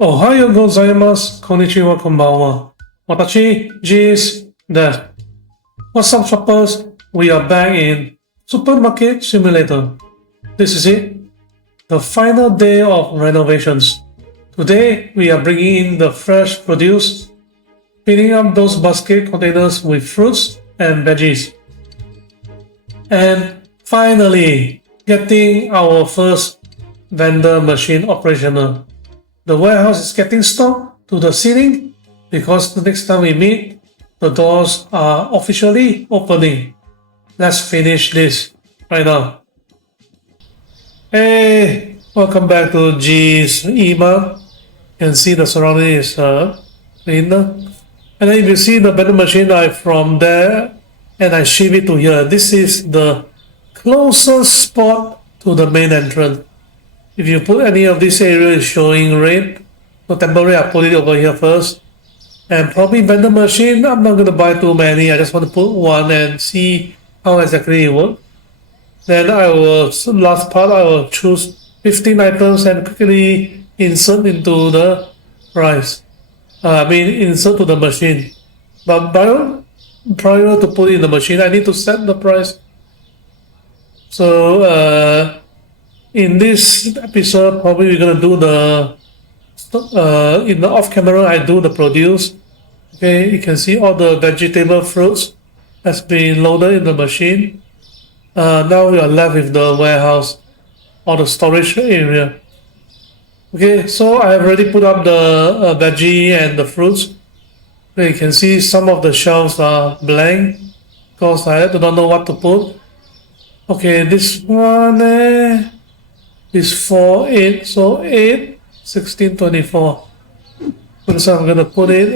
Ohayo gozaimasu, konnichiwa, konbanwa. Watashi, JEEYS, desu. What's up, shoppers? We are back in Supermarket Simulator. This is it, the final day of renovations. Today, we are bringing in the fresh produce, filling up those basket containers with fruits and veggies. And finally, getting our first vendor machine operational. The warehouse is getting stocked to the ceiling because the next time we meet, the doors are officially opening. Let's finish this right now. Hey, welcome back to G's email. You can see the surrounding is cleaner. And then if you see the vending machine, I from there and I shift it to here. This is the closest spot to the main entrance. If you put any of this area is showing red, so temporarily I put it over here first. And probably vendor machine, I'm not gonna buy too many, I just want to put one and see how exactly it works. Then I will, last part, I will choose 15 items and quickly insert into the price. Insert to the machine. But prior to put in the machine, I need to set the price. So in this episode, probably we're gonna do the in the off camera. I do the produce. Okay, you can see all the vegetable fruits has been loaded in the machine. Now we are left with the warehouse or the storage area. Okay, so I have already put up the veggie and the fruits. Okay, you can see some of the shelves are blank because I do not know what to put. Okay, this one is 4, 8, so 8, 16, 24. So I'm gonna put it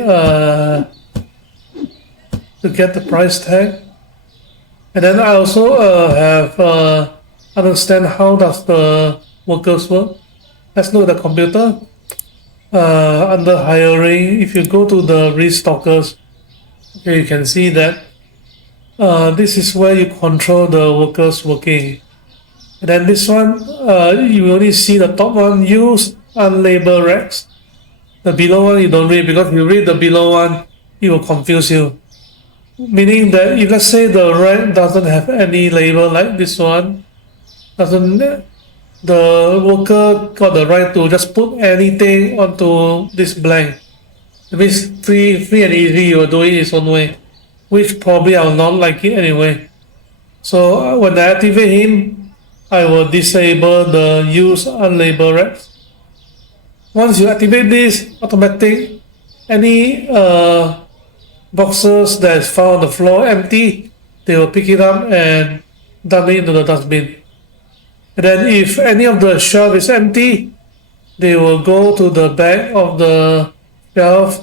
to get the price tag. And then I also have understand how does the workers work. Let's look at the computer. Under hiring, if you go to the restockers, okay, you can see that this is where you control the workers working. And then this one, you only see the top one, use unlabeled racks. The below one you don't read because if you read the below one, it will confuse you. Meaning that if let's say the rack doesn't have any label like this one, the worker got the right to just put anything onto this blank. It means free and easy, you will do it its own way, which probably I will not like it anyway. So when I activate him, I will disable the use unlabeled racks. Once you activate this, automatic, any boxes that is found on the floor empty, they will pick it up and dump it into the dustbin. And then if any of the shelf is empty, they will go to the back of the shelf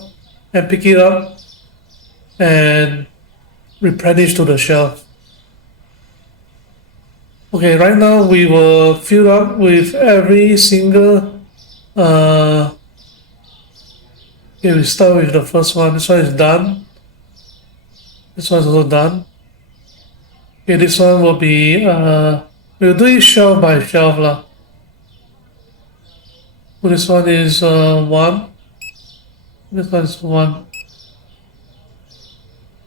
and pick it up and replenish to the shelf. Okay, right now we will fill up with every single okay, we start with the first one. This one is done. This one is also done. Okay, this one will be we'll do it shelf by shelf lah. So this one is 1. This one is 1.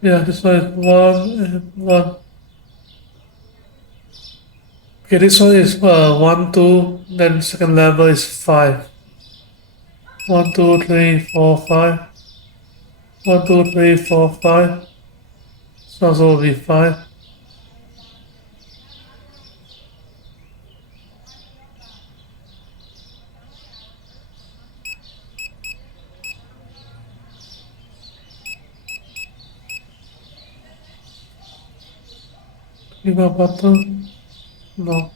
Yeah, this one is 1 and 1. Okay, this one is 1, 2. Then second level is 5. 1, 2, 3, 4, 5. 1, 2, 3, 4, 5. So also will be 5. Click a button. No.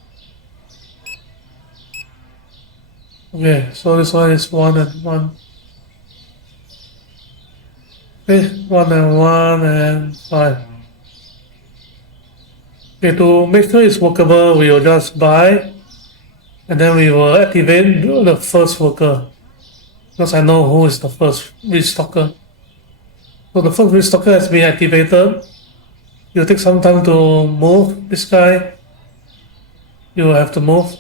Okay, so this one is 1 and 1. Okay, 1 and 1 and 5. Okay, to make sure it's workable, we will just buy and then we will activate the first worker because I know who is the first restocker. So the first restocker has been activated. It'll take some time to move this guy. You will have to move.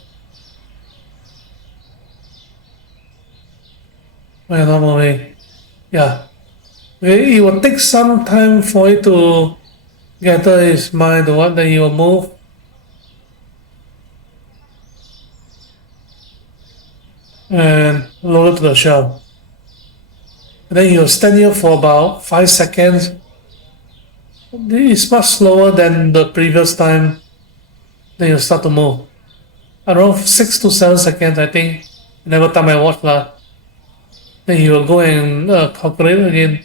When you're not moving. Yeah. It will take some time for it to gather his mind to what, then he will move and lower to the shelf. And then he will stand here for about 5 seconds. It's much slower than the previous time. Then you start to move. Around 6 to 7 seconds, I think. Never time I watch lah. Then he will go and calculate again.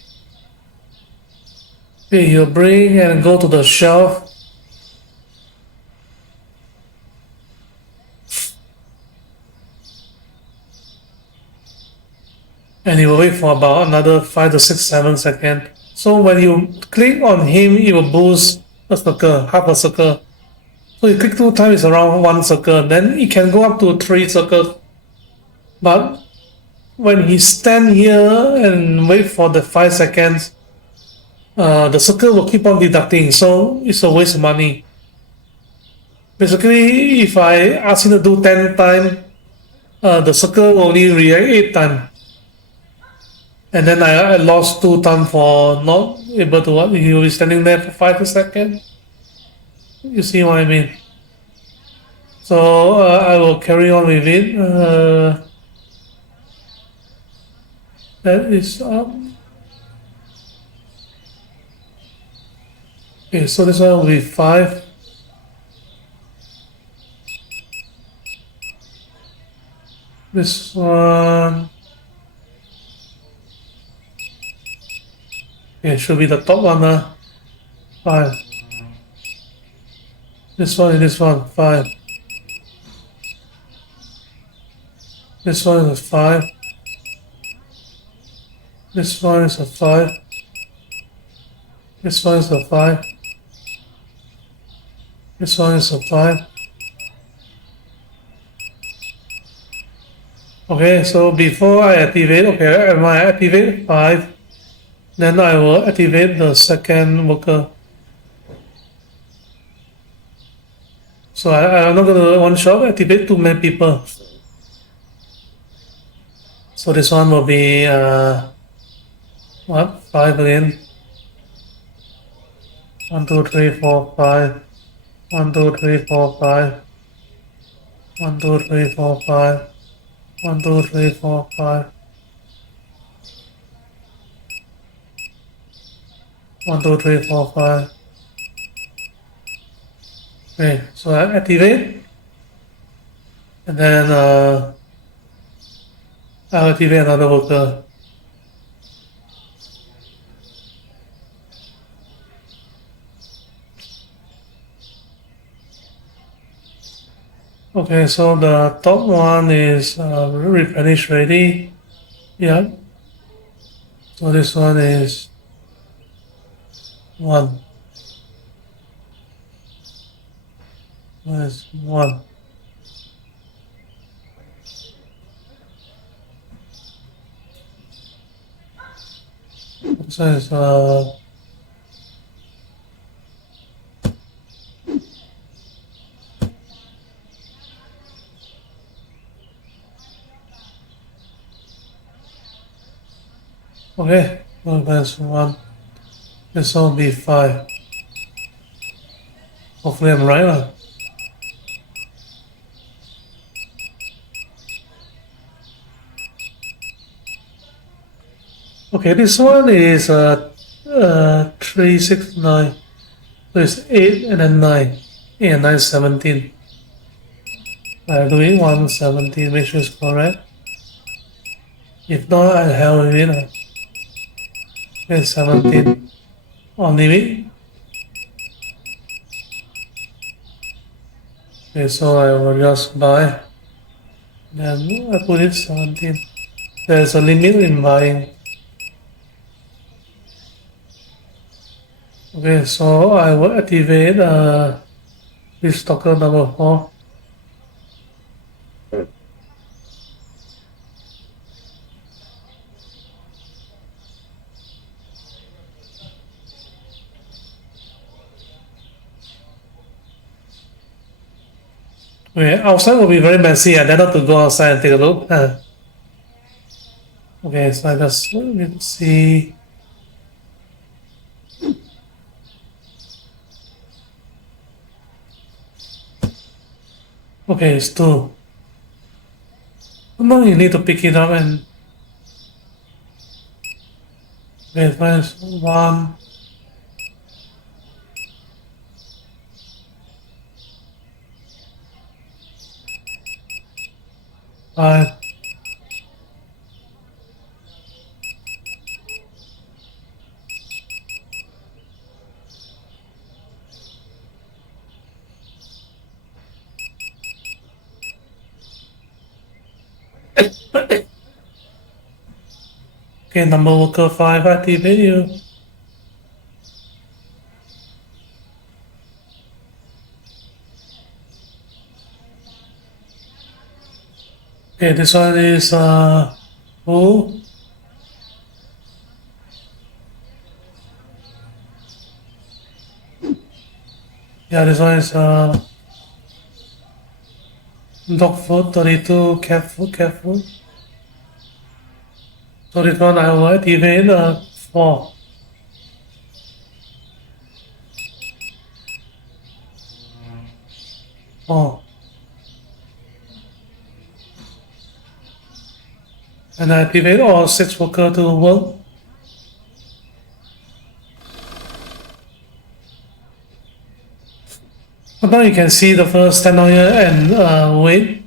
Okay, he'll bring and go to the shelf. And he will wait for about another 5 to 6, 7 seconds. So when you click on him, it will boost a circle, half a circle. So you click 2 times, it's around 1 circle. Then it can go up to 3 circles. But when he stand here and wait for the 5 seconds, the circle will keep on deducting. So it's a waste of money. Basically, if I ask him to do 10 times, the circle will only react 8 times. And then I lost 2 times for not able to what? He will be standing there for 5 seconds. You see what I mean? So I will carry on with it. That is okay, so this one will be 5. This one. Okay, should be the top one. 5. This one and this one, 5. This one is a 5. This one is a 5. This one is a 5. This one is a 5. Okay, so before I activate, okay, when I activate 5, then I will activate the second worker. So I'm not gonna one shot activate too many people. So this one will be what? 5 again. 1, 2, 3, 4, 5. 1, 2, 3, 4, 5. 1, 2, 3, 4, 5. 1, 2, 3, 4, 5. 1, 2, 3, 4, 5. Okay, so I activate, and then I'll activate another worker. Okay, so the top one is replenish ready. Yeah. So this one is 1. Is 1. This one is okay, well, that's 1. This will be 5. Hopefully I'm right. Okay, this one is 3, 6, 9. So it's 8 and then 9. 8 and 9 is 17. I'll do it 1, 17, make sure it's correct. If not, I'll help with it. Okay, 17. On limit. Okay, so I will just buy. Then I put it 17. There's a limit in buying. Okay, so I will activate this stocker number 4. Okay, outside will be very messy. I dare not to go outside and take a look. Okay, so I just let me see. Okay, it's two. Now you need to pick it up and okay, minus one, five. Okay, number worker 5, activate you. Okay, this one is who? Yeah, this one is dog food, 32, cat food. So this one I will activate 4. Oh, and I activate all 6 worker to work. But now you can see the first stand on here and wait.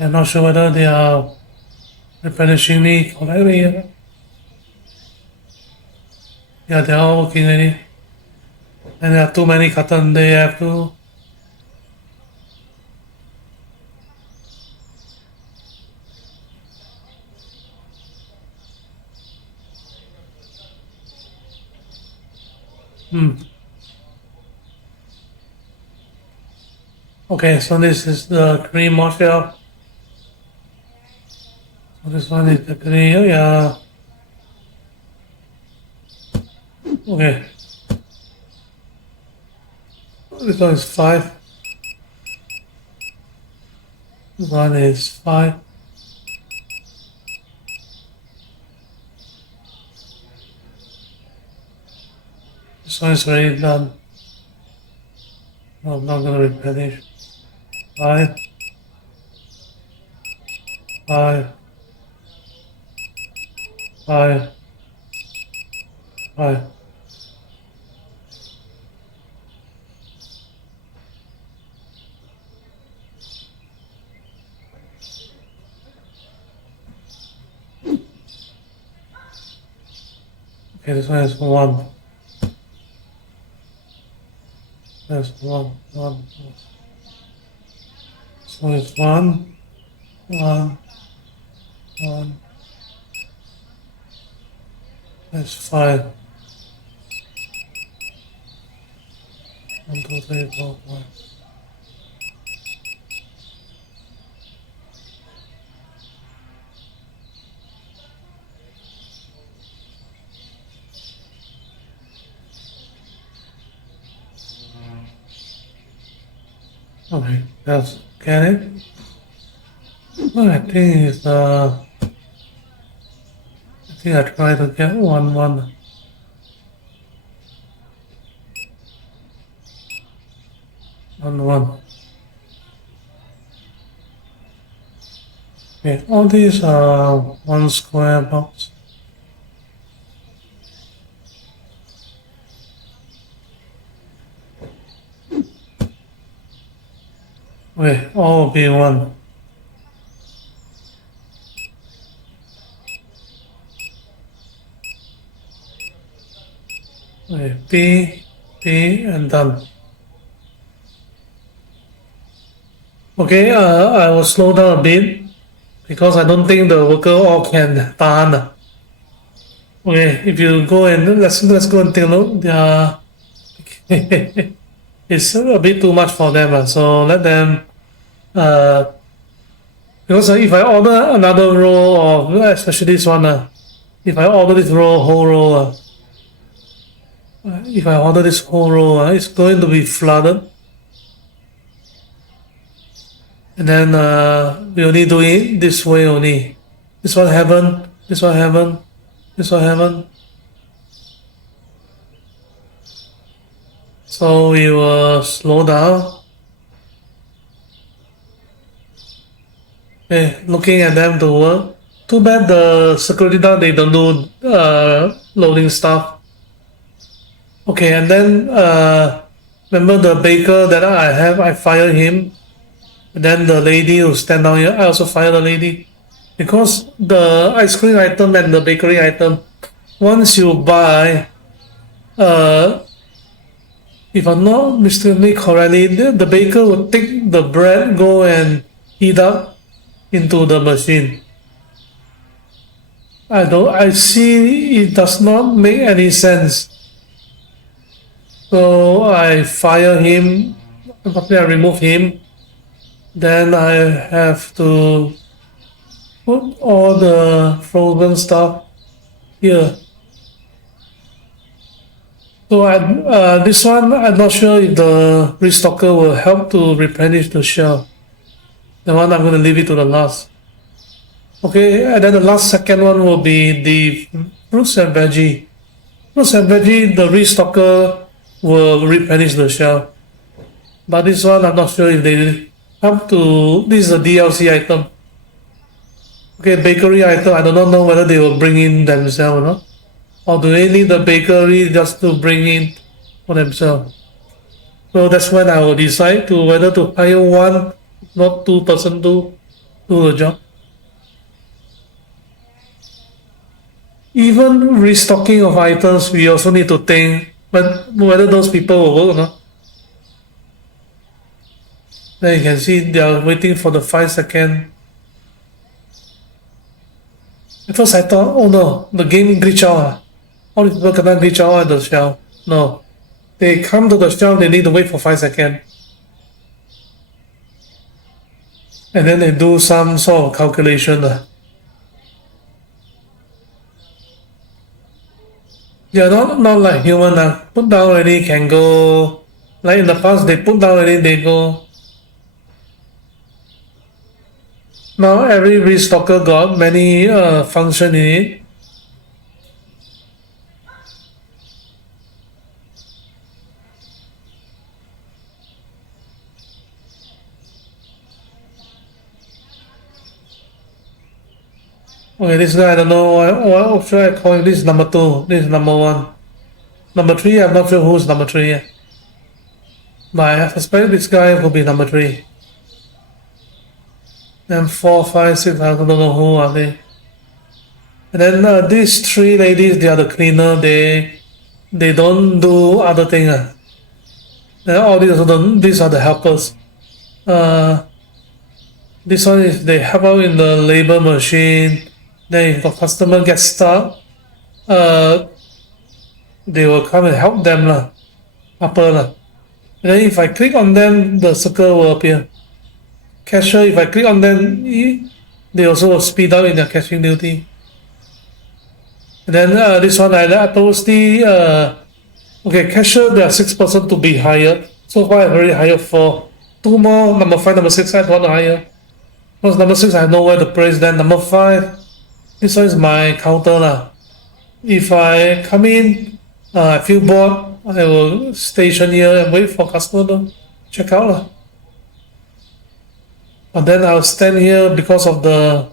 I'm not sure whether they are replenishing me correctly. Yeah, they are all working already. And there are too many cartons, they have to. Okay, so this is the green mafia. So this one is the green, yeah. Okay. This one is 5. This one is 5. This one is already done. No, I'm not gonna replenish. 5. 5. 5. 5. Okay, this one is 1. That's 1. So it's 1. 1. 1. That's 5. 1, 2, 3, 4, 5. Okay, let's get it. Well, I think it's I think I try to get 1, 1. 1, 1. Okay, all these are 1 square box. Okay, all will be 1. Okay, B, and done. Okay, I will slow down a bit because I don't think the worker all can tahan. Okay, if you go and let's go and take a look. They are it's a bit too much for them, so let them because if I order another roll of especially this one, if I order this whole roll, if I order this whole roll, it's going to be flooded. And then we only do it this way only. This one haven't, this one haven't, this one haven't. So we will slow down. Okay, looking at them to work. Too bad the security guard they don't do loading stuff. Okay, and then remember the baker that I have, I fired him. And then the lady who stand down here, I also fired the lady. Because the ice cream item and the bakery item, once you buy, if I'm not mistakenly correctly, the baker will take the bread, go and heat up into the machine. I see it does not make any sense. So I fire him, I remove him. Then I have to put all the frozen stuff here. So this one, I'm not sure if the restocker will help to replenish the shelf. The one I'm going to leave it to the last. Okay, and then the last second one will be the fruits and veggie. Fruits and veggie, the restocker will replenish the shelf. But this one, I'm not sure if they help to. This is a DLC item. Okay, bakery item. I do not know whether they will bring in themselves or not. Or do they need the bakery just to bring in for themselves? So that's when I will decide to whether to hire one, not two-person to do the job. Even restocking of items, we also need to think whether those people will work or not. Then you can see they are waiting for the 5 second. At first I thought, oh no, the game glitch out. All these people cannot glitch out at the shelf. No. They come to the shelf, they need to wait for 5 seconds. And then they do some sort of calculation. They are not like human. Put down already can go. Like in the past, they put down already, they go. Now every restocker got many function in it. Okay, this guy I don't know what should I call him. This is number 2. This is number 1. Number 3, I'm not sure who's number 3 yet. But I suspect this guy will be number 3. Then 4, 5, 6, I don't know who are they. And then these 3 ladies, they are the cleaner. They don't do other thing. Then all these these are the helpers. This one is they help out in the labor machine. Then if the customer gets stuck, they will come and help them upper And then if I click on them, the circle will appear. Cashier, if I click on them, they also will speed up in their cashing duty. And then this one I purposely okay, cashier there are 6 person to be hired. So far I've already hired 4. 2 more, number 5, number 6 I don't want to hire. Because number 6 I have nowhere to place. Then number 5, this one is my counter If I come in, I feel bored, I will station here and wait for customer to check out But then I'll stand here because of the.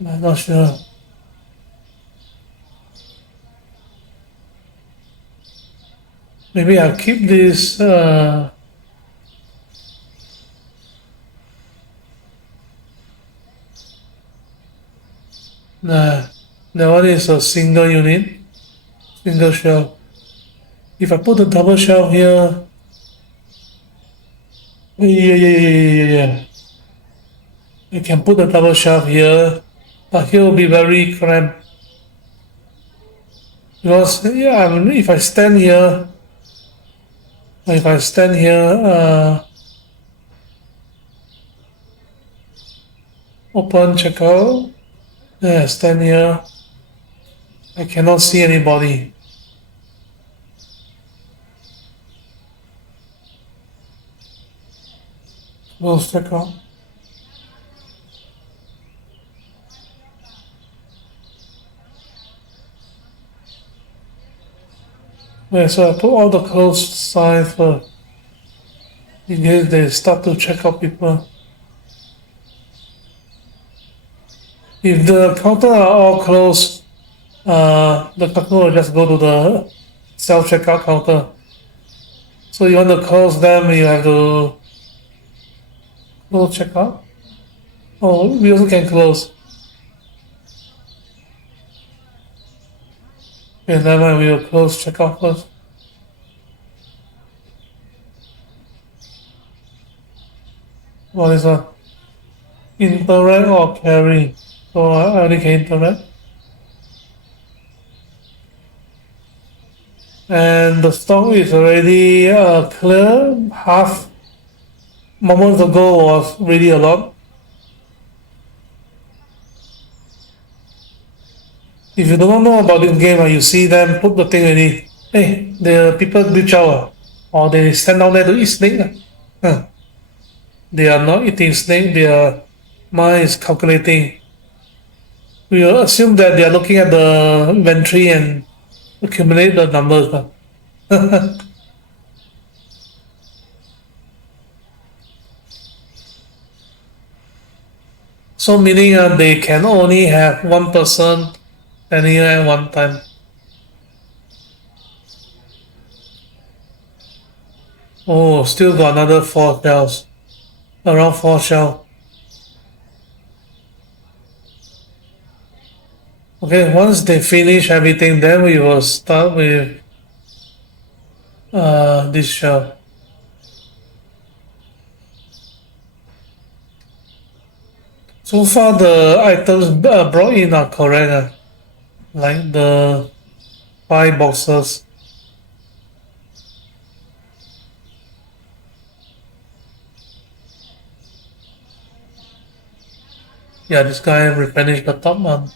I'm not sure. Maybe I'll keep this. Nah, that one is a single unit, single shelf. If I put a double shelf here, yeah. I can put a double shelf here, but here will be very cramped. Because if I stand here, open checkout, then I stand here, I cannot see anybody. Close checkout. Okay, so I put all the closed signs first in case they start to check out people. If the counter are all closed, the customer will just go to the self checkout counter. So you want to close them, you have to close checkout. Oh, we also can close. Okay, never mind, we will close checkout first. What is that? Interact or carry? So I only can interact. And the stock is already clear. Half moments ago was really a lot. If you do not know about this game, you see them put the thing already. Hey, the people reach out, or they stand down there to eat snake. Huh. They are not eating snake, their mind is calculating. We will assume that they are looking at the inventory and accumulate the numbers. So meaning they can only have one person standing there at one time. Oh, still got another 4 shells. Around 4 shells. Okay, once they finish everything, then we will start with this shell. So far, the items brought in are correct, like the 5 boxes. Yeah, this guy replenished the top one.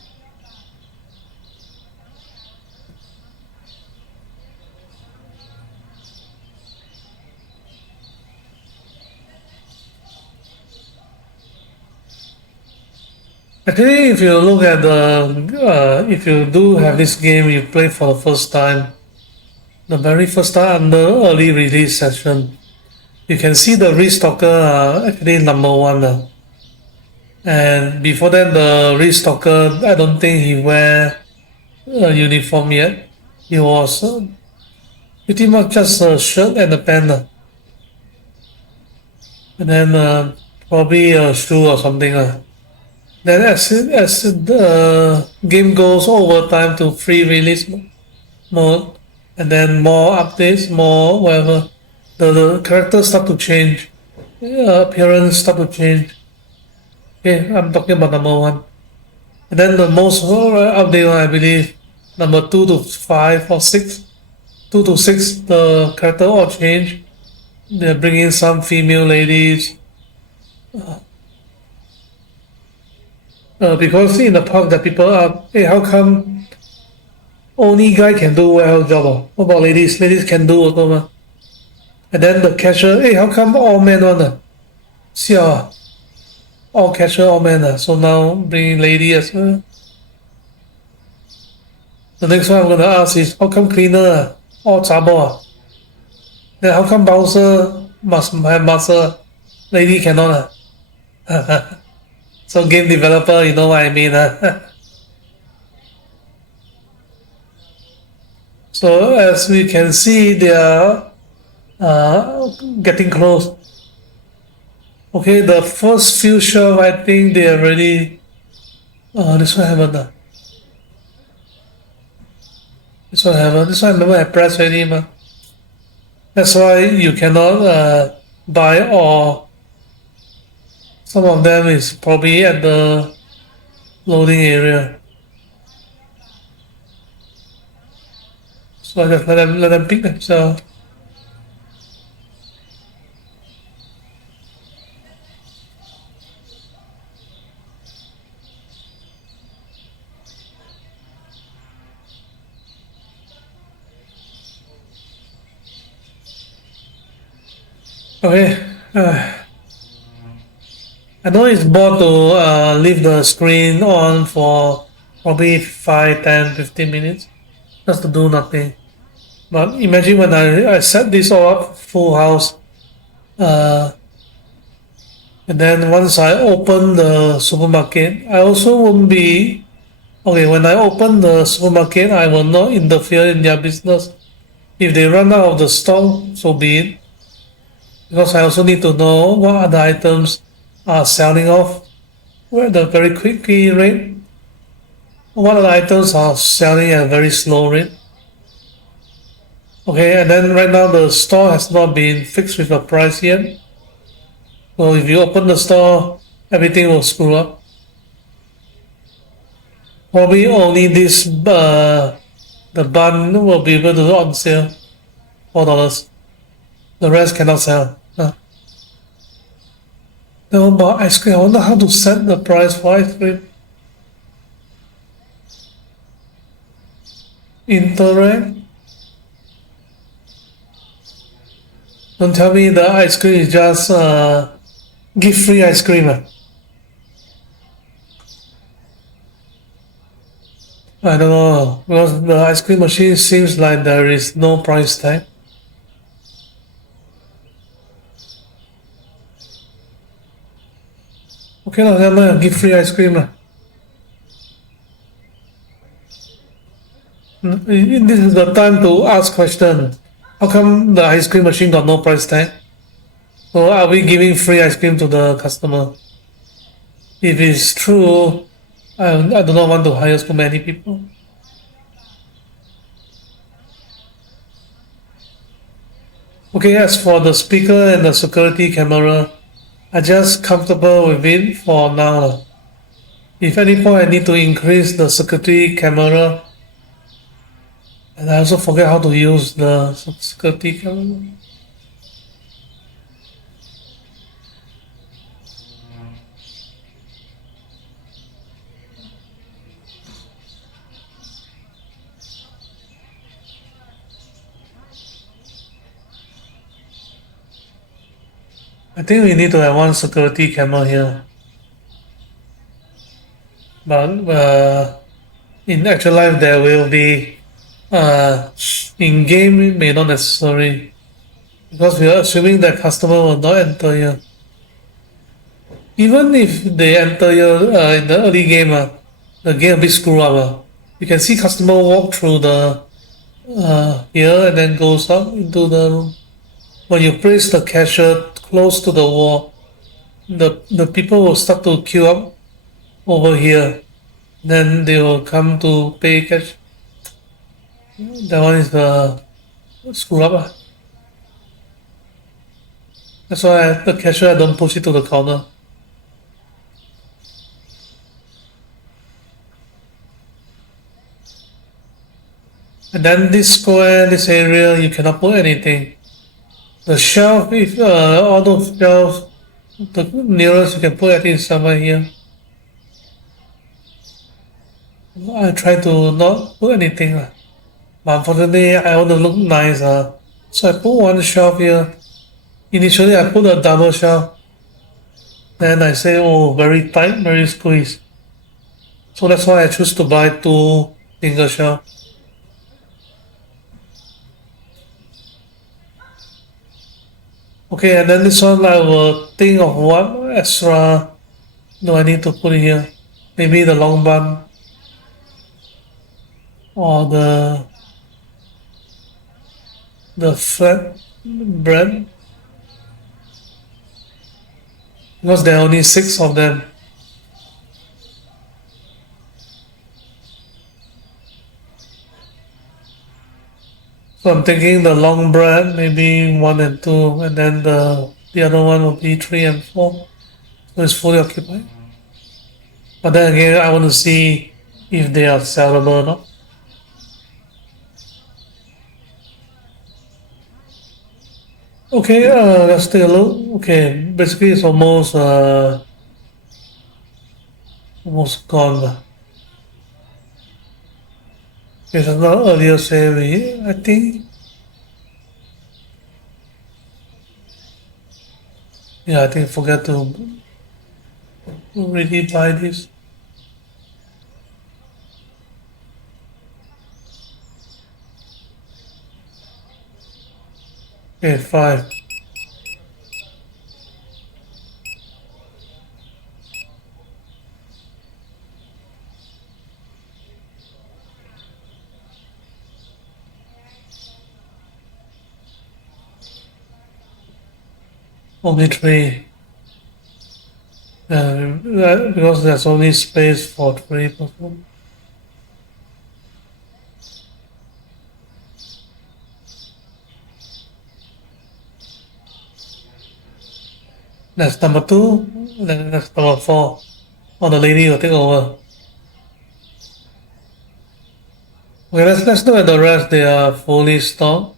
Actually, if you look at if you do have this game, you play for the first time, the very first time under early release session, you can see the restocker actually number one. And before that, the restocker, I don't think he wear a uniform yet. He was pretty much just a shirt and a pant. And then probably a shoe or something. Then as the game goes over time to free release mode, and then more updates, more whatever, the characters start to change, appearance start to change. Okay, I'm talking about number one. And then the most update one, I believe, number 2 to 5 or 6. 2 to 6, the character all change. They're bringing some female ladies. Because in the park, the people are, hey, how come only guy can do warehouse job? What about ladies? Ladies can do also, ma. And then the cashier, hey, how come all men one? Siao, all cashier, all men. So now bringing lady as well. The next one I'm gonna ask is, how come cleaner? All chabo? Then how come bouncer must have muscle? Lady cannot. So game developer, you know what I mean. So as we can see, they are getting close. Okay, the first few shelves, I think they are ready. This one haven't. This one haven't. This one I remember I pressed already, ma. That's why you cannot buy or some of them is probably at the loading area. So I just let them pick themselves. Okay. I know it's bored to leave the screen on for probably 5, 10, 15 minutes just to do nothing. But imagine when I set this all up, full house, uh, and then once I open the supermarket, I also won't be okay. When I open the supermarket, I will not interfere in their business. If they run out of the stock, so be it. Because I also need to know what other items are selling off, where the very quickly rate, what other items are selling at a very slow rate. Okay, and then right now the store has not been fixed with a price yet. So if you open the store, everything will screw up. Probably only this the bun will be able to do on sale, $4. The rest cannot sell. Now about ice cream, I wonder how to set the price for ice cream. Interact. Don't tell me the ice cream is just give free ice cream. I don't know because the ice cream machine seems like there is no price tag. Okay, never mind, give free ice cream. This is the time to ask question. How come the ice cream machine got no price tag? So are we giving free ice cream to the customer? If it's true, I do not want to hire so many people. Okay, as for the speaker and the security camera, I'm just comfortable with it for now. If any point I need to increase the security camera, and I also forget how to use the security camera. I think we need to have one security camera here. But in actual life, there will be in game it may not necessary because we are assuming that customer will not enter here. Even if they enter here in the early game, the game a bit screw up. You can see customer walk through the here and then goes up into the room. When you place the cashier close to the wall, the people will start to queue up over here. Then they will come to pay cash. That one is the screw up. That's why the cashier I don't push it to the counter. And then this square, this area, you cannot put anything. The shelf, if all those shelves, the nearest you can put, I think is somewhere here. I try to not put anything. But unfortunately, I want to look nice. So I put one shelf here. Initially, I put a double shelf. Then I say, oh, very tight, very squeezed. So that's why I choose to buy two single shelf. Okay, and then this one I will think of what extra do I need to put in here. Maybe the long bun or the flat bread because there are only 6 of them. So I'm thinking the long bread maybe 1 and 2, and then the other one will be 3 and 4. So it's fully occupied. But then again, I want to see if they are sellable or not. Okay, let's take a look. Okay, basically it's almost gone. It's not earlier say I think. Yeah, I think forget to. really buy this. Okay, 5. Only 3. Because there's only space for 3 person. That's number 2. Then that's number 4. Oh, the lady will take over. Okay, let's look at the rest. They are fully stocked.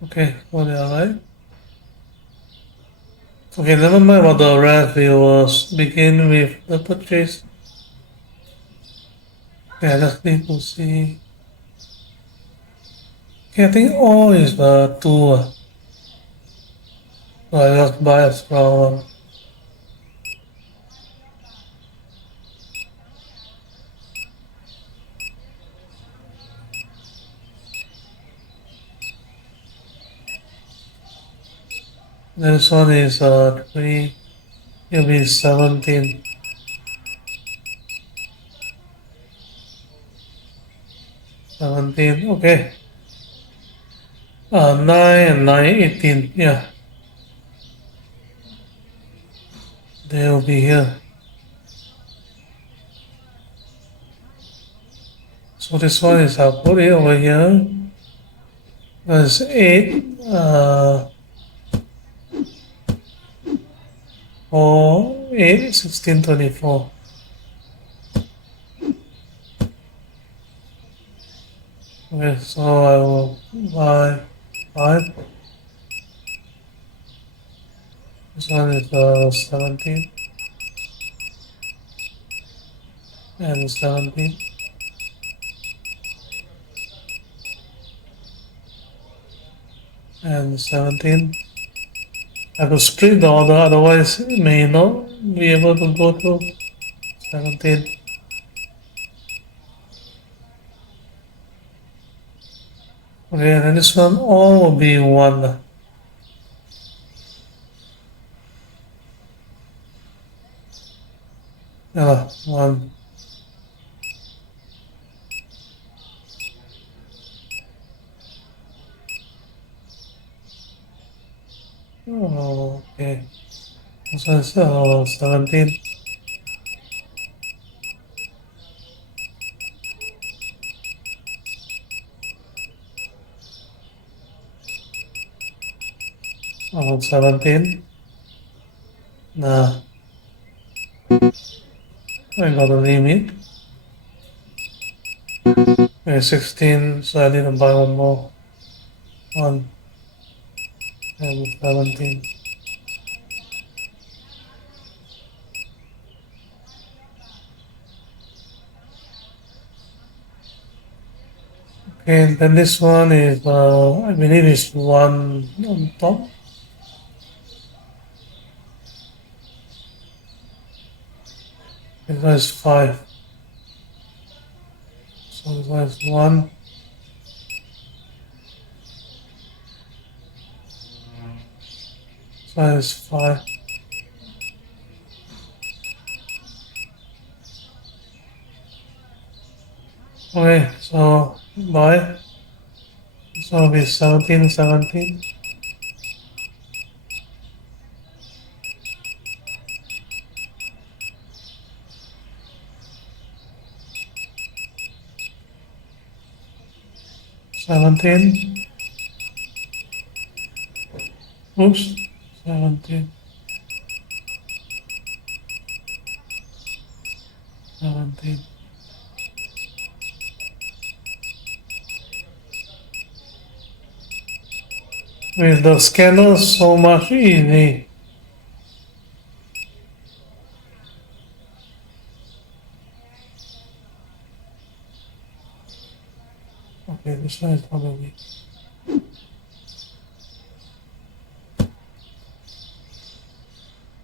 Okay, so they are right. Okay, never mind about the rest. We will begin with the purchase. Okay, I just need to see. Okay, I think all is 2. So I just buy a strong one. This one is 3. It'll be 17. 17. Okay. 9 and 9, 18. Yeah, they will be here. So this one is I'll put it over here. That's 8. 4, 8, 16, 24. Okay, so I will buy 5. This one is 17 and 17 and 17. I have to split the order, otherwise it may not be able to go through. 17. Okay, and then this one all will be 1. Yeah, 1. Oh, okay. This one is 17. Oh, 17. Nah, I got a limit. Okay, 16, so I need to buy one more. 1 and 17. Okay, then this one is, I believe is 1 on top. This one is 5. So this one is 1. This one is 5. Okay, so buy. This one will be 17, 17. 17. Oops, 17. 17. With the scanner, so much easy. Okay, this one is probably.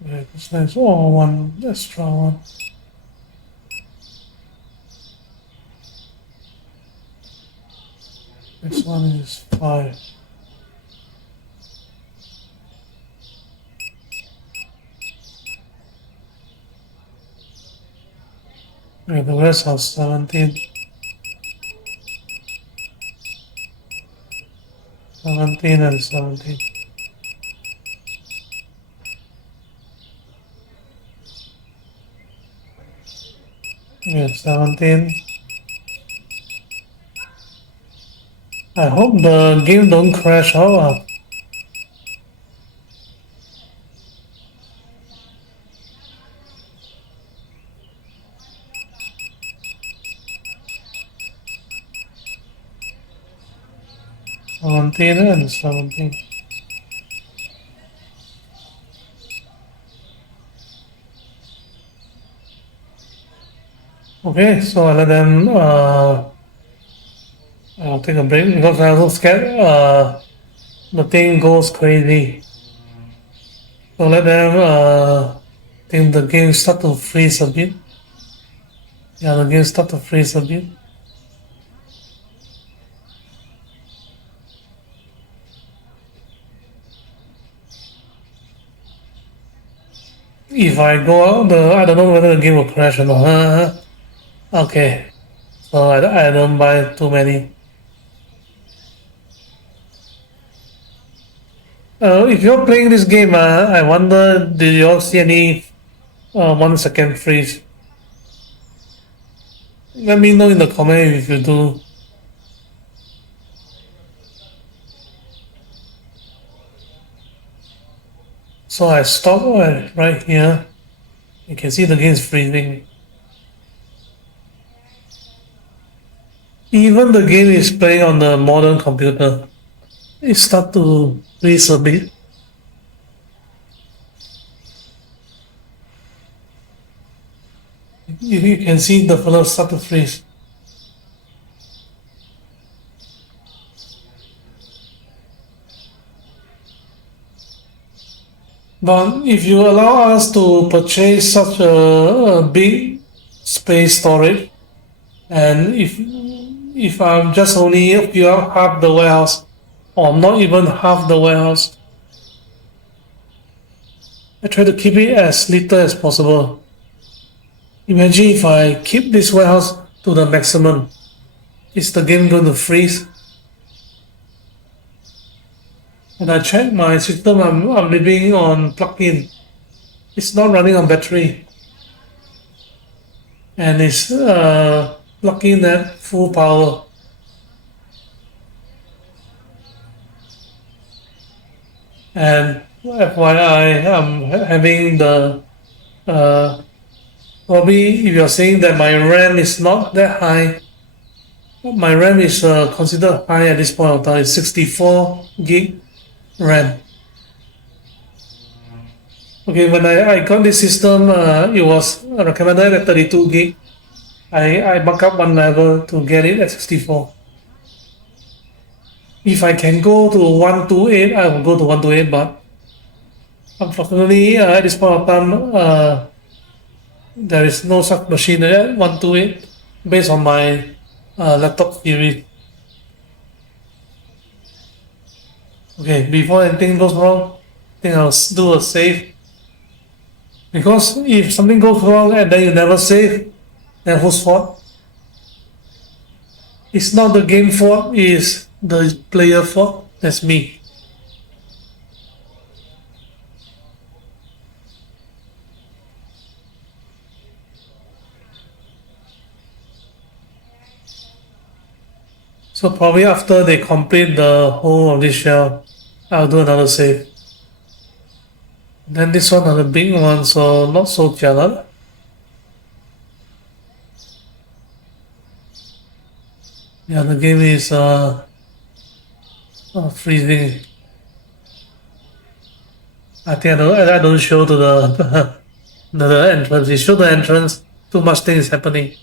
Okay, this nice. Oh, one extra one. This one is 5. Okay, the rest are 17. 17 and 17. Yeah, 17. I hope the game don't crash out. 17 and 17. Okay, so I let them I'll take a break because I'm also scared the thing goes crazy. So let them think the game start to freeze a bit. Yeah, the game start to freeze a bit. If I go out, I don't know whether the game will crash or not. Okay, so I don't buy too many. If you're playing this game, I wonder, do you all see any 1 second freeze? Let me know in the comment if you do. So I stop right here. You can see the game is freezing. Even the game is playing on the modern computer. It start to freeze a bit. You can see the fellow start to freeze. But if you allow us to purchase such a big space storage, and if I'm just only fill up half the warehouse, or not even half the warehouse, I try to keep it as little as possible. Imagine if I keep this warehouse to the maximum. Is the game going to freeze? And I check my system, I'm living on plug-in. It's not running on battery. And it's plugged in at full power. And FYI, I'm having the probably if you're saying that my RAM is not that high, my RAM is considered high at this point of time. It's 64 gig RAM. Okay, when I got this system, it was recommended at 32 gig. I buck up one level to get it at 64. If I can go to 128, I will go to 128, but unfortunately, at this point of time, there is no such machine at 128 based on my laptop theory. Okay, before anything goes wrong, I think I'll do a save. Because if something goes wrong and then you never save, then whose fault? It's not the game fault, it's the player fault. That's me. So probably after they complete the whole of this shell, I'll do another save. Then this one are the big one, so not so jialat. Yeah, the game is freezing. I think I don't show to the the entrance. You show the entrance, too much things happening.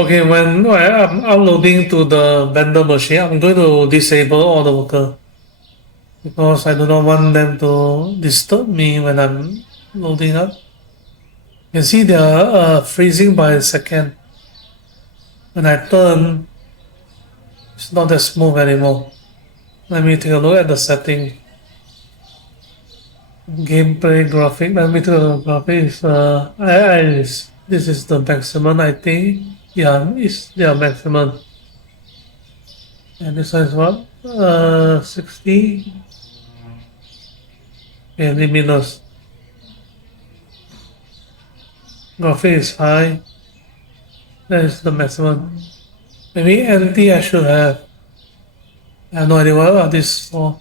Okay, when I'm uploading to the vendor machine, I'm going to disable all the worker because I do not want them to disturb me when I'm loading up. You can see they are freezing by a second. When I turn, it's not that smooth anymore. Let me take a look at the setting. Gameplay graphic. Let me take a look. Graphic is this is the maximum I think. Yeah, it's maximum. And this one is what? 60. Okay, luminous. Graphic is high. That is the maximum. Maybe NT I should have. I have no idea what are these for.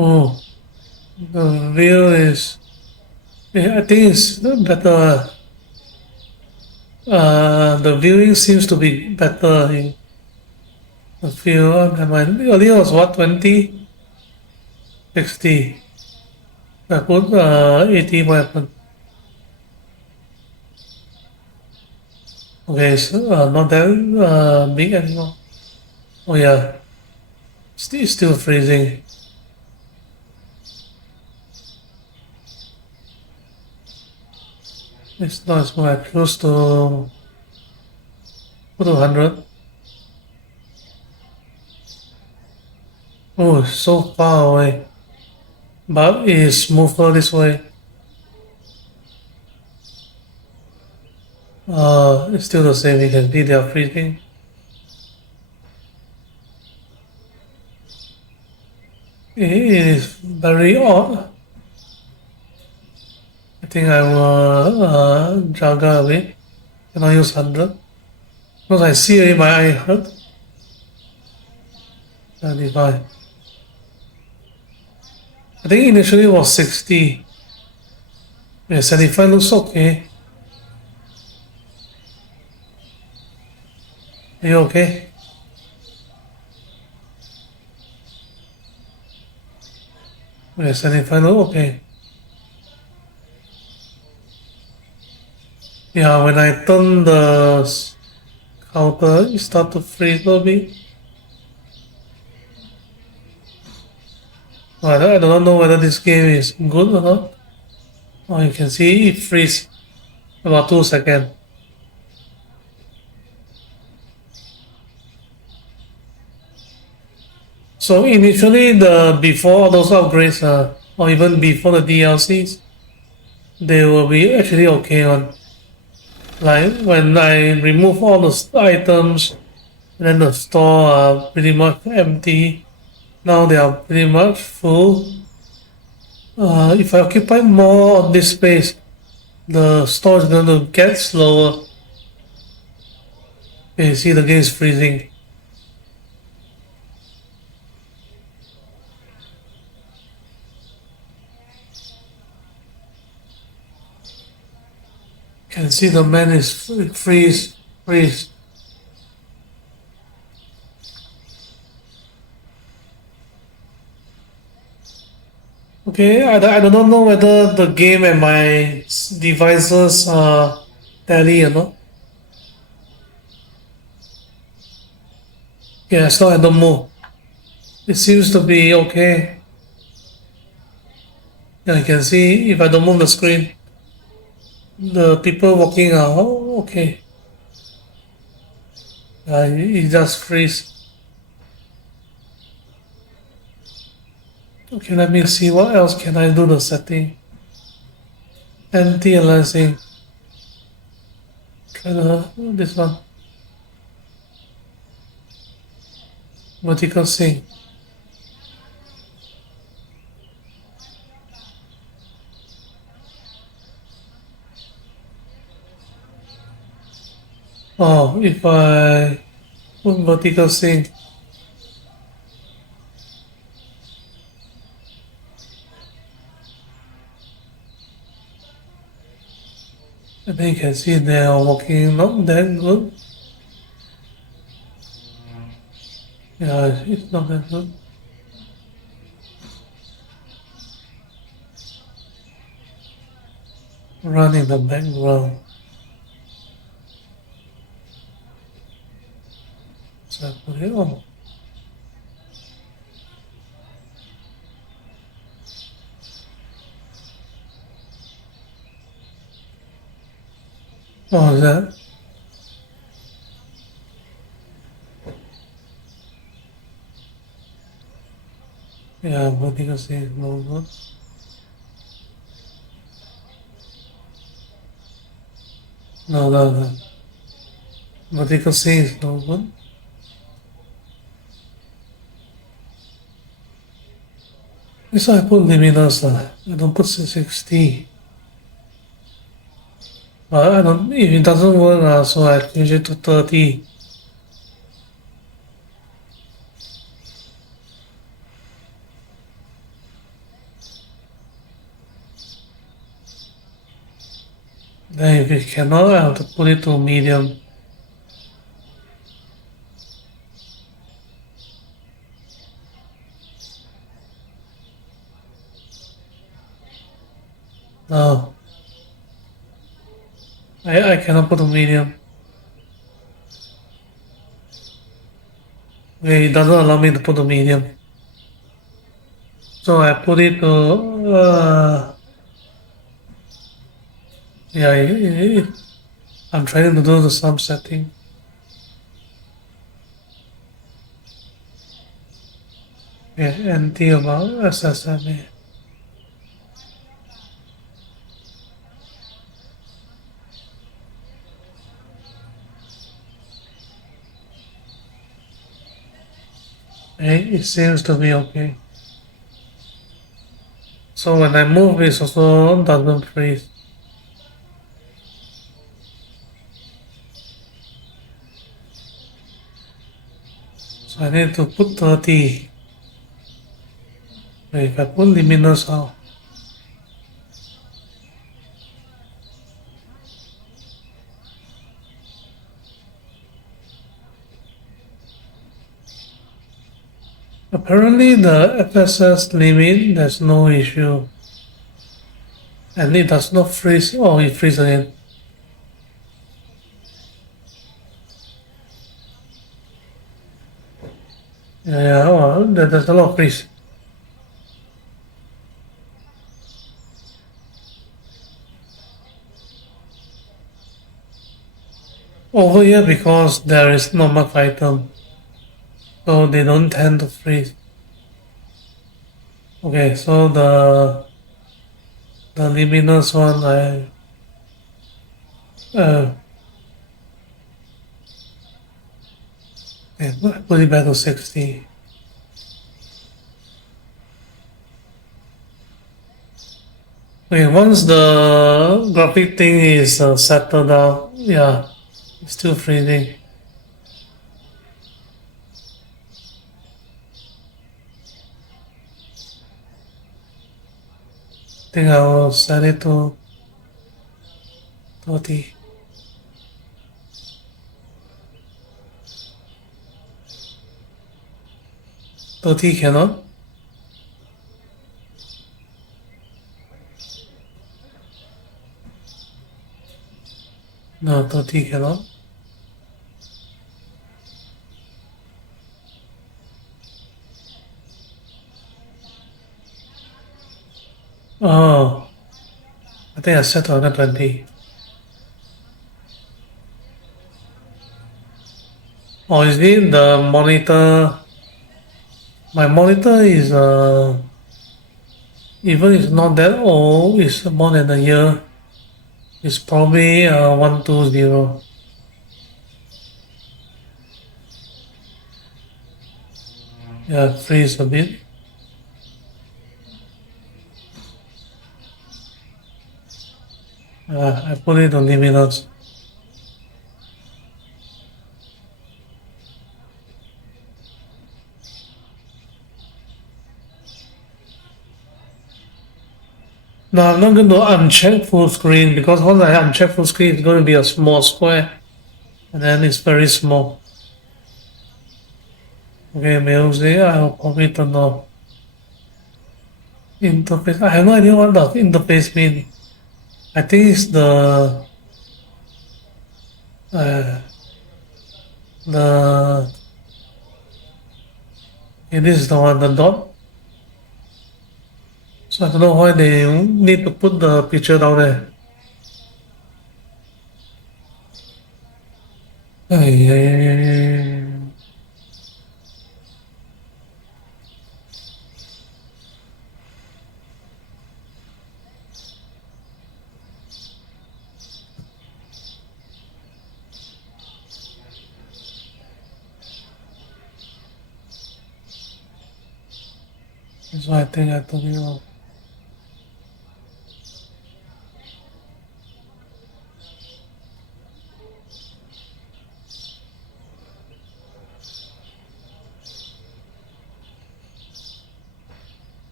Oh, the view is. Yeah, I think it's better. The viewing seems to be better in the view. Earlier was what 20, 60. I put 80. What happened? Okay, so not that big anymore. Oh yeah, still freezing. It's not as much close to 100. Oh, it's so far away. But it is smoother this way. It's still the same. You can see they are freezing. It is very odd. I think I will juggle a bit. Cannot use 100. Because I see it, my eye hurt. 75. I think initially it was 60. Yeah, 75 looks okay. Are you okay? Yeah, 75 look okay. Yeah, when I turn the counter, it start to freeze a little bit. I do not know whether this game is good or not. Oh, you can see it freeze about 2 seconds. So initially, the before those upgrades, or even before the DLCs, they will be actually okay on. Like when I remove all the items, then the store are pretty much empty. Now they are pretty much full. If I occupy more of this space, the store is going to get slower. You see the game is freezing. You can see the man is freeze. Okay, I do not know whether the game and my devices are tally or not. Yeah, so I don't move. It seems to be okay. Yeah, you can see if I don't move the screen, the people walking are okay. It just freeze. Okay, let me see what else can I do the setting. Anti-aliasing. Try this one. Vertical sync. Oh, if I put vertical sync, then you can see they are working not that good. Yeah, it's not that good. Running the background. So I put it on. Oh, is that? Yeah, vertical sync no good. No. Vertical sync is no good. This why I put limiters. I don't put 60. But I don't, if it doesn't work, so I change it to 30. Then if it cannot, I have to put it to medium. No, I cannot put to medium. Okay, it doesn't allow me to put to medium. So I put it to, yeah, I'm trying to do the some setting. Yeah, NT about SSMA. Okay, it seems to be okay. So when I move, it also doesn't freeze. So I need to put 30. Wait, if I put luminous out, apparently the FSS limit, there's no issue. And it does not freeze. Oh, it freezes again. Yeah, oh, there's a lot of freeze. Over here, because there is not much item, so they don't tend to freeze. Okay, so the luminous one, I put it back to 60. Okay, once the graphic thing is settled down, yeah, it's still freezing. I think I will set it to 30. 30 cannot? No, 30 cannot. Oh, I think I set to 120. Or is it the monitor? My monitor is even it's not that old, it's more than a year. It's probably 120. Yeah, freeze a bit. I put it on luminous. Now I'm not going to uncheck full screen because once I uncheck full screen, it's going to be a small square, and then it's very small. Okay, music, I'll probably turn off. Interface, I have no idea what does interface mean. I think it's uh, the it is the one, the dot. So I don't know why they need to put the picture down there. Ay, ay, ay, ay, ay. That's why I think I told you.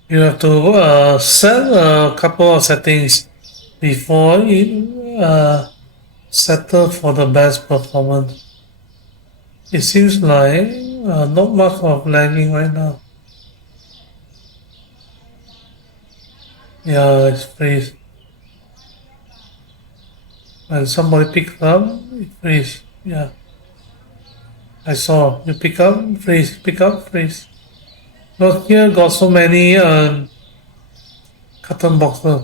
You have to set a couple of settings before it settle for the best performance. It seems like not much of lagging right now. Yeah, it's freeze. When somebody picks up, it freeze. Yeah, I saw. You pick up, freeze, pick up, freeze. But here got so many carton boxes.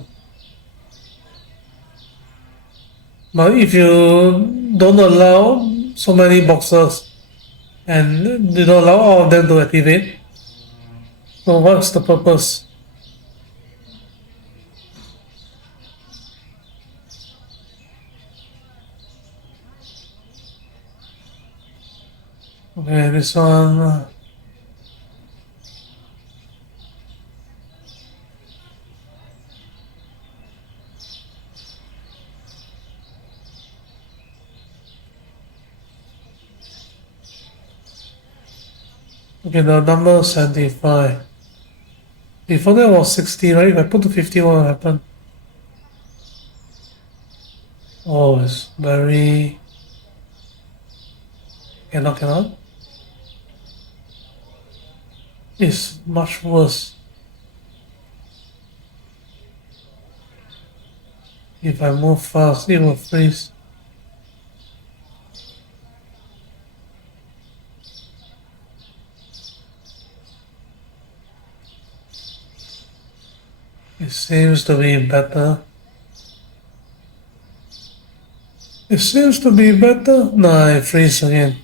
But if you don't allow so many boxes and you don't allow all of them to activate, so what's the purpose? Okay, this one. Okay, the number 75. Before that was 60, right? If I put to 50, what will happen? Oh, it's very... Cannot. It's much worse. If I move fast, it will freeze. It seems to be better. It seems to be better. Nah, it freezes again.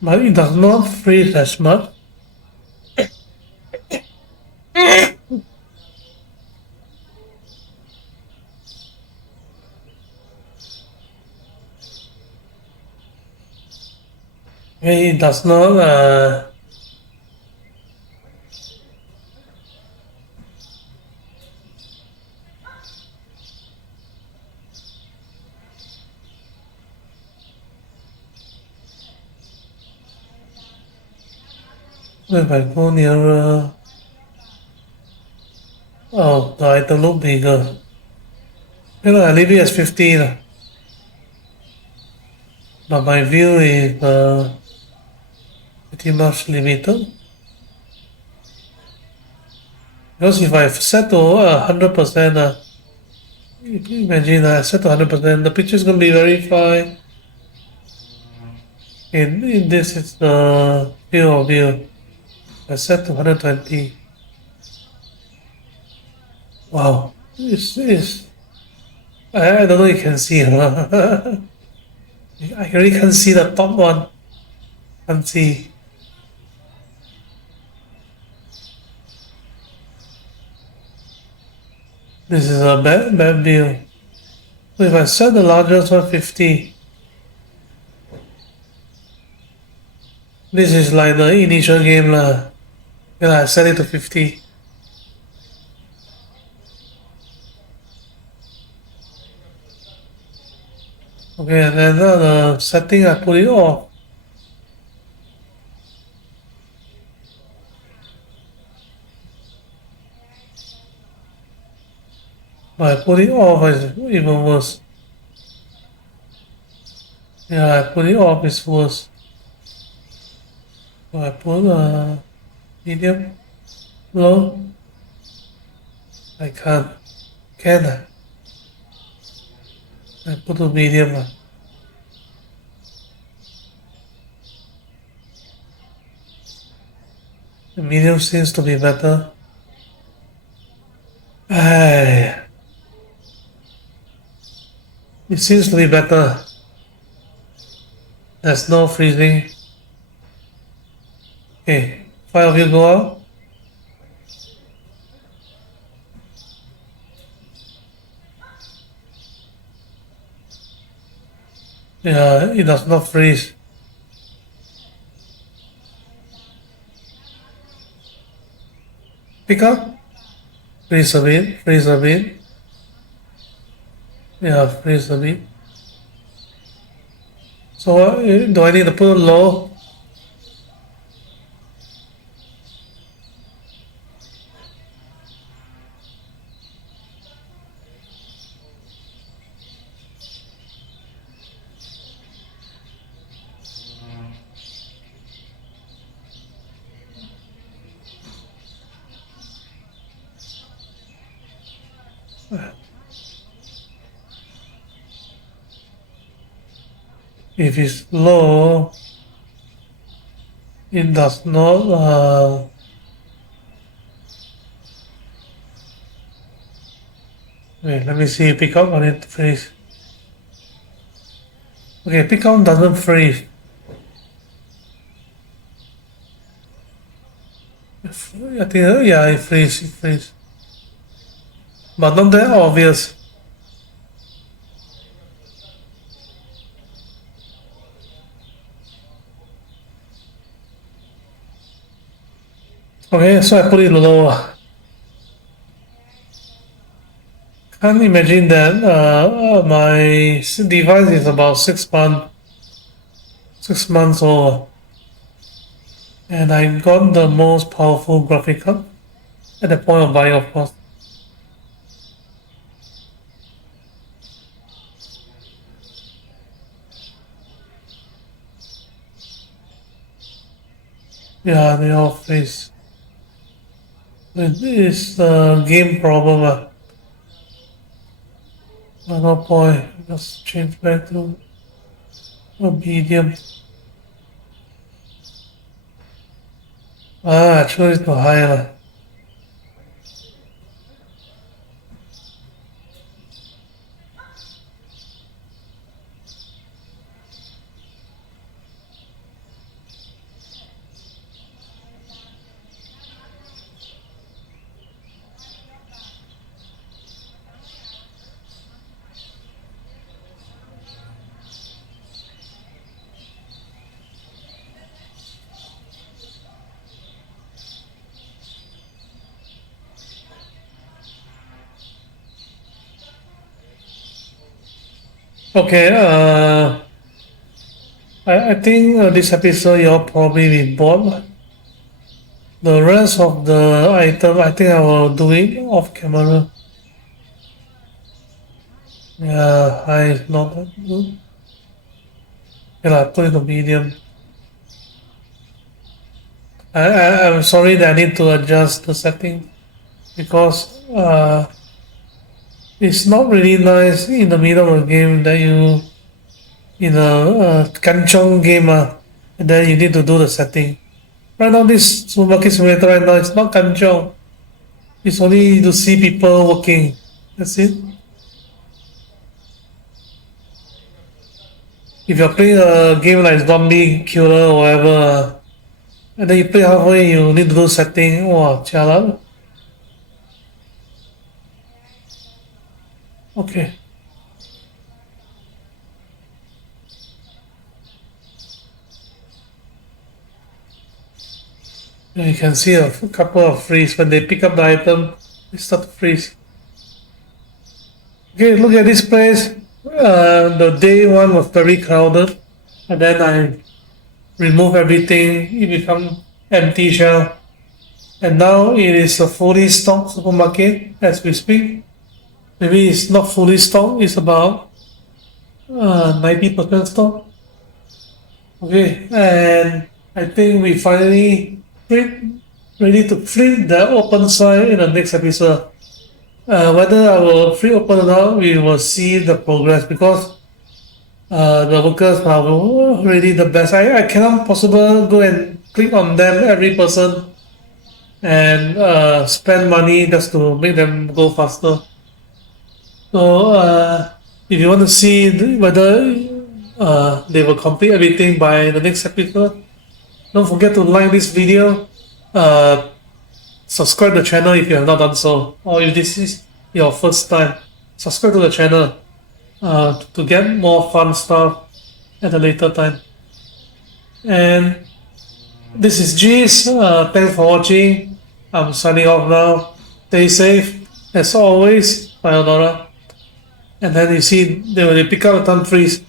But it does not freeze as much. It does not if I go nearer, oh, the item look bigger. You know, I leave it as 50 lah. But my view is pretty much limited. Because if I set to 100%, imagine I set to 100%, the picture is going to be very fine. In this is the field of view. I set to 120. Wow, I don't know if you can see, huh? I really can't see the top one. Can't see. This is a bad view. So if I set the largest one 50, this is like the initial game lah. Then I set it to 50. Okay, and then the setting I put it off. By putting off is even worse. Yeah, putting off is worse. So I put medium, low. I can't. Can I put to medium. The medium seems to be better. Ay, it seems to be better. There's no freezing. Okay, 5 of you go out. Yeah, it does not freeze. Pick up. Freeze a bit. Freeze a bit. Yeah, freeze a bit. So do I need to put low? If it's low, it does not. Wait, let me see. Pick up on it freeze. Okay, pick up doesn't freeze. I think yeah, it freeze. It freeze, but not that obvious. Okay, so I put it lower. Can't imagine that my device is about 6 months old, and I got the most powerful graphic card at the point of buying, of course. Yeah, they all face. It is a game problem. No point. Just change back to a medium. Actually, to higher. Okay, I think this episode you'll probably be bored. The rest of the item, I think I will do it off camera. Yeah, high is not that good. Okay, I put it to medium. I'm sorry that I need to adjust the setting because it's not really nice in the middle of the game that you in a kanchong game and then you need to do the setting. Right now, this supermarket simulator right now it's not kanchong. It's only to see people working. That's it. If you're playing a game like Zombie Killer or whatever, and then you play halfway, you need to do setting. Wow, jialat. Okay. You can see a couple of freeze when they pick up the item, they start to freeze. Okay, look at this place. The day one was very crowded, and then I remove everything. It become empty shell, and now it is a fully stocked supermarket as we speak. Maybe it's not fully stocked. It's about 90% stock. Okay, and I think we finally ready to flip the open side in the next episode. Whether I will free open or not, we will see the progress because the workers are really the best. I cannot possible go and click on them every person and spend money just to make them go faster. So if you want to see whether they will complete everything by the next episode, don't forget to like this video, subscribe to the channel if you have not done so, or if this is your first time, subscribe to the channel to get more fun stuff at a later time. And this is JEEYS. Thanks for watching. I'm signing off now. Stay safe. As always, sayonara. And then you see they pick up a ton freeze.